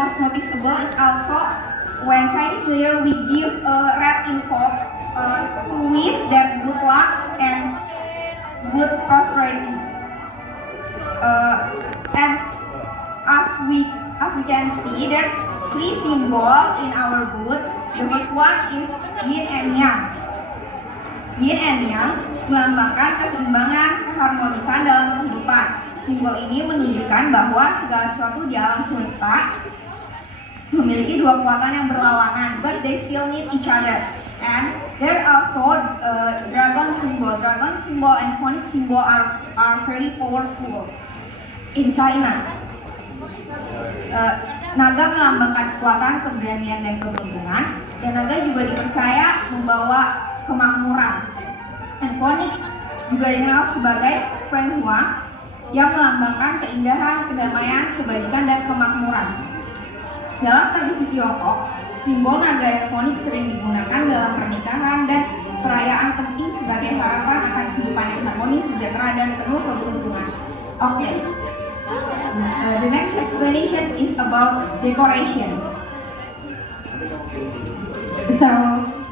most noticeable is also when Chinese New Year we give red envelopes to wish that good luck and good prosperity. And as we can see, there's three symbols in our booth. The first one is yin and yang. Yin and yang melambangkan keseimbangan, keharmonisan dalam kehidupan. Simbol ini menunjukkan bahwa segala sesuatu di alam semesta memiliki dua kekuatan yang berlawanan, but they still need each other. And there are also dragon symbol. Dragon symbol and phoenix symbol are very powerful in China. Naga melambangkan kekuatan, keberanian, dan keberuntungan. Dan naga juga dipercaya membawa kemakmuran. And phoenix juga dikenal sebagai Feng Hua yang melambangkan keindahan, kedamaian, kebajikan, dan kemakmuran. Dalam tradisi Tiongkok, simbol naga dan phoenix sering digunakan dalam pernikahan dan perayaan penting sebagai harapan akan kehidupan yang harmonis, sejahtera, dan penuh keberuntungan. Okay. The next explanation is about decoration. So,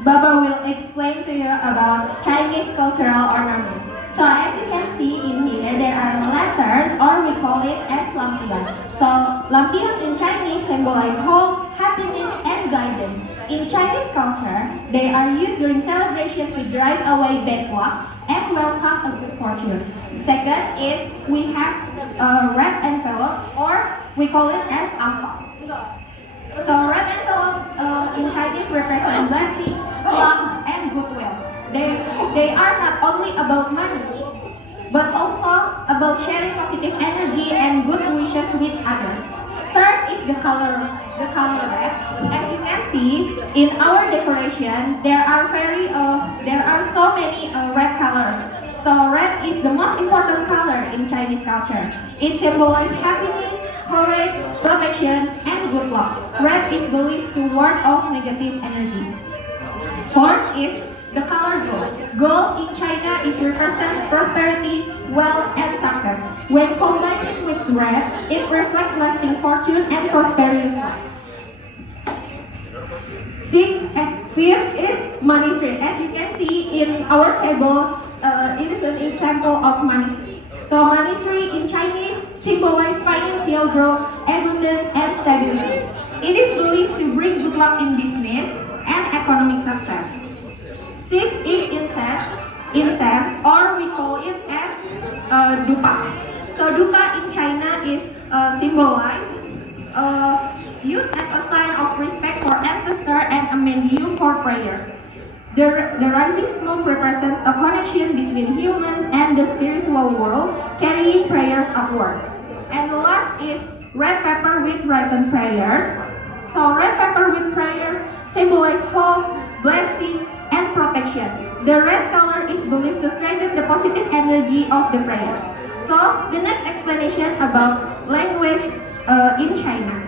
Baba will explain to you about Chinese cultural ornaments. So, as you can see in here, there are lanterns, or we call it as lampion. So, lampion in Chinese symbolize hope, happiness, and guidance. In Chinese culture, they are used during celebration to drive away bad luck and welcome a good fortune. Second is we have a red envelope, or we call it as angpao. So red envelopes in Chinese represent blessings, luck, and goodwill. They are not only about money, but also about sharing positive energy and good wishes with others. Third is the color red. As you can see in our decoration, there are so many red colors. So red is the most important color in Chinese culture. It symbolizes happiness, courage, protection, and good luck. Red is believed to ward off negative energy. Fourth is the color gold. Gold in China is represent prosperity, wealth, and success. When combined with red, it reflects lasting fortune and prosperous life. Fifth is money tree. As you can see in our table, it is an example of money tree. So money tree in Chinese symbolize financial growth, abundance, and stability. It is believed to bring good luck in business and economic success. Sixth is incense, or we call it as dupa. So dupa in China is symbolized, used as a sign of respect for ancestor and a medium for prayers. The rising smoke represents a connection between humans and the spiritual world, carrying prayers upward. And the last is red pepper with ripened prayers. So red pepper with prayers symbolize hope, blessing, and protection. The red color is believed to strengthen the positive energy of the prayers. So the next explanation about language in China.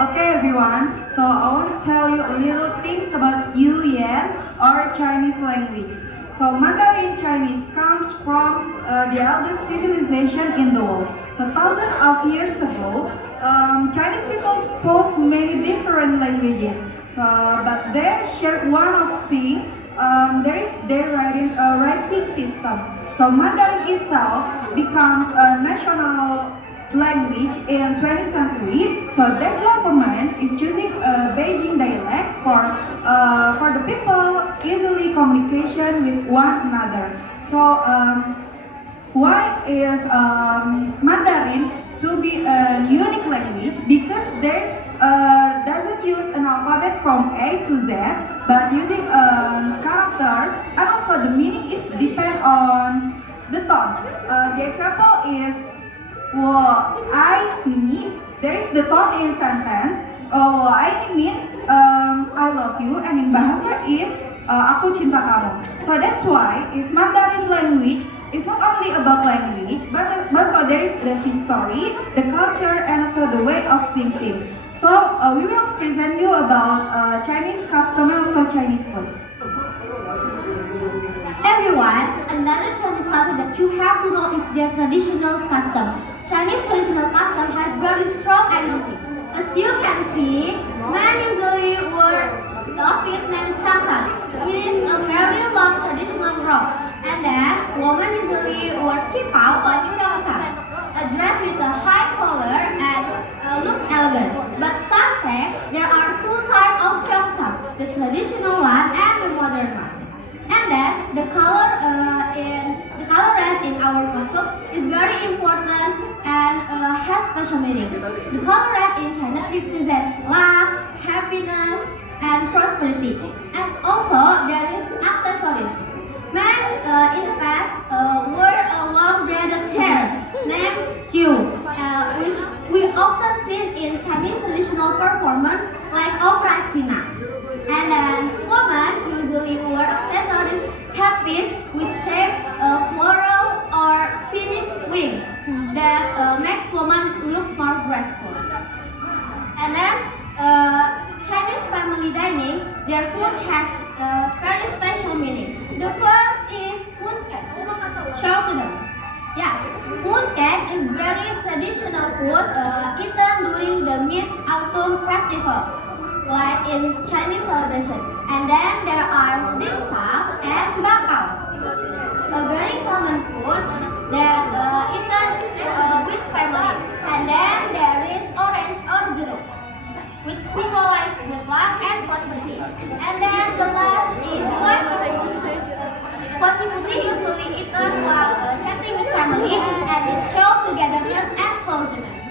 Okay everyone, so I want to tell you a little things about Yuyan, or Chinese language. So Mandarin Chinese comes from the eldest civilization in the world. So thousands of years ago, Chinese people spoke many different languages. So, but they share one of thing. There is their writing system. So Mandarin itself becomes a national language in 20th century. So their government is choosing a Beijing dialect for the people easily communication with one another. So why is Mandarin to be a unique language? Because there doesn't use an alphabet from A to Z, but using characters, and also the meaning is depend on the tones. The example is 我爱你. There is the tone in sentence. 我爱你 means I love you, and in bahasa is aku cinta kamu. So that's why is Mandarin language is not only about language, but also there is the history, the culture, and also the way of thinking. So we will present you about Chinese custom and also Chinese food. Everyone, another Chinese culture that you have to know is their traditional custom. Chinese traditional custom strong identity. As you can see, men usually wear the outfit named changsang. It is a very long traditional robe. And then, women usually wear kipao or cheongsam, a dress with a high collar and looks elegant. But fun fact, there are two types of cheongsam, the traditional one and the modern one. And then the color red in our costume is very important and has special meaning. The color red in China represents luck, happiness, and prosperity. And also there is accessories. Men in the past wore a long braided hair named queue, which we often see in Chinese traditional performance like opera China. And then women usually wear accessories, headpiece with shape floral or phoenix wing that makes woman looks more graceful. And then Chinese family dining, their food has very special meaning. The first is mooncake. Show to them. Yes, mooncake is very traditional food eaten during the Mid-Autumn Festival, like in Chinese celebration. And then there are dim sum and bakao, a very common food that eaten with family. And then there is orange or jeruk, which symbolize good luck and prosperity. And then the last is pochi. Pochi food is usually eaten while chatting with family, and it shows togetherness and closeness.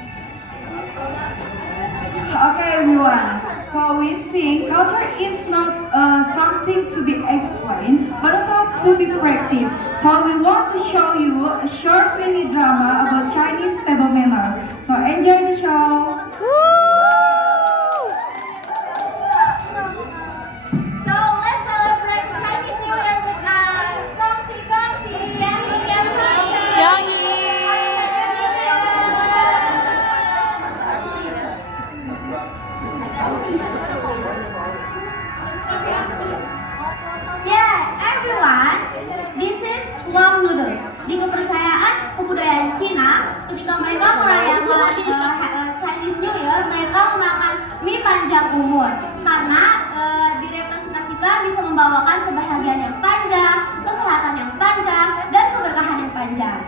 Okay, everyone. So we think culture is not something to be explained, but also to be practiced. So we want to show you a short mini drama about Chinese table manners. So enjoy the show. So let's celebrate Chinese New Year with us. Gongxi, gongxi. Yeah, everyone. This is long noodles. Di kepercayaan kebudayaan Cina, ketika mereka merayakan Chinese New Year, mereka memakan mie panjang umur karena direpresentasikan bisa membawakan kebahagiaan yang panjang, kesehatan yang panjang, dan keberkahan yang panjang.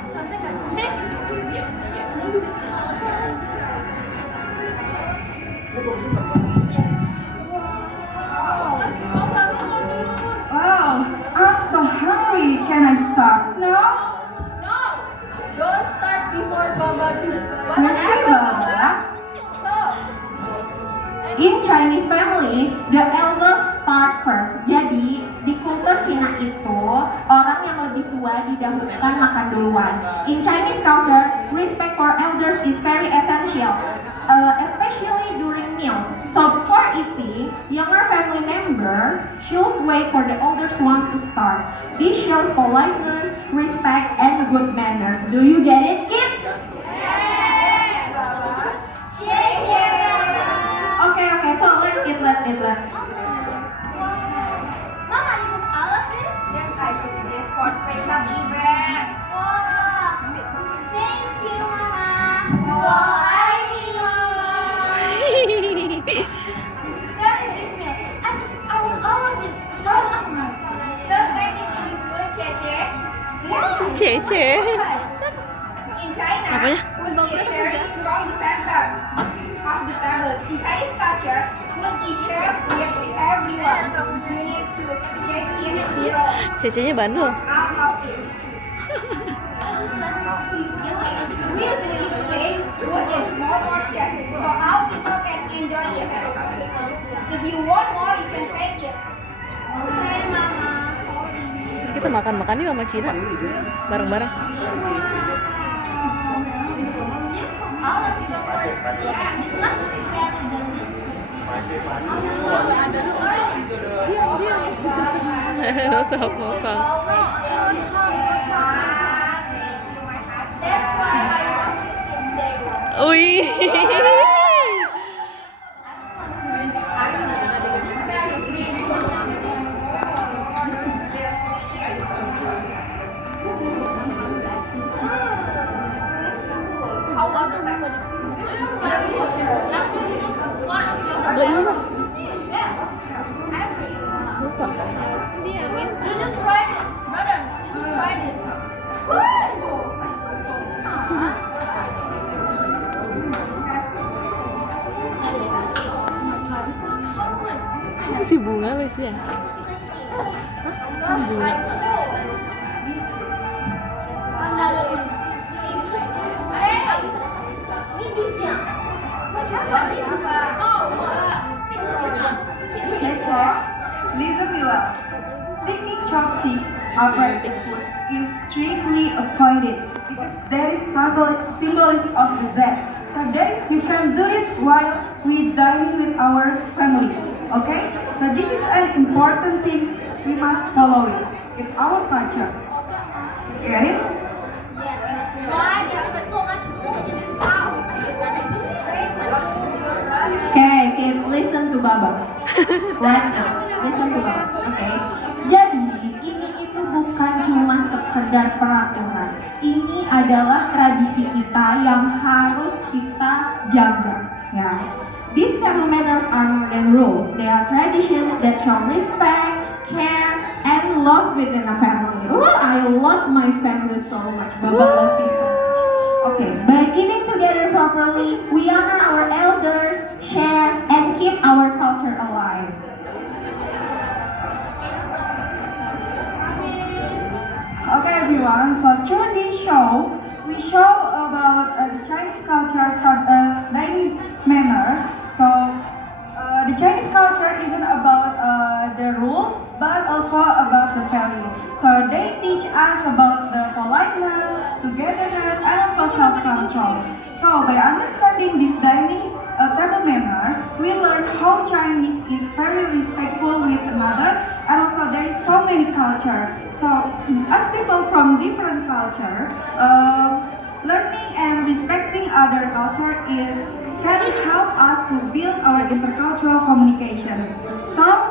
Wow, I'm so hungry. Can I start now? No, don't start before Baba do. Merci, Baba. In Chinese families, the elders start first. Jadi, di kultur Cina itu, orang yang lebih tua didahulukan makan duluan. In Chinese culture, respect for elders is very essential, especially during meals. So, before eating, younger family member should wait for the elders one to start. This shows politeness, respect, and good manners. Do you get it, kids? Okay, so let's eat. Mama, you cook all of this? Yes, I cook this for special event. Wow, thank you, Mama. Wow, I need Mama. Very big meal. And I want all of this. All of this. Don't take it to be full, Cece. Yeah. Cece. In China, Apanya? food is sharing from the center of the table. In Chinese culture, food is shared with everyone. You need to take it zero Cecenya bandel. out of it. We usually take food in small portions, so all people can enjoy it. If you want more, you can take it. Okay, Mama. Sorry. Kita makan-makan yuk sama Cina. Bareng-bareng. All of you. Yeah, this lunch is very delicious. Motong. That's why I love you since day one. Wih. How was it? Lah ini mah. Lupa. Si bunga lucu ya? Hah? Bunga. Check. Listen me well. Sticking chopstick after the food is strictly avoided because there is symbolism of the death. So that is you can do it while we dining with our family. Okay? So this is an important thing we must follow it in our culture. Get it? Okay, kids, listen to Baba. Right now, listen to Baba. Okay. Jadi ini itu bukan cuma sekedar peraturan. Ini adalah tradisi kita yang harus kita jaga. Ya. These table manners are more than rules. They are traditions that show respect, care, and love within a family. Oh, I love my family so much. Baba love you so much. Okay, by eating together properly, we honor our elders, share, and keep our culture alive. Okay, everyone. So through this show, we show about the Chinese culture, dining manners. So the Chinese culture isn't about the rules, but also about the value. So they teach us about the politeness, togetherness, and also self-control. So by understanding these dining table manners, we learn how Chinese is very respectful with another, and also there is so many culture. So as people from different culture, learning and respecting other culture can help us to build our intercultural communication. So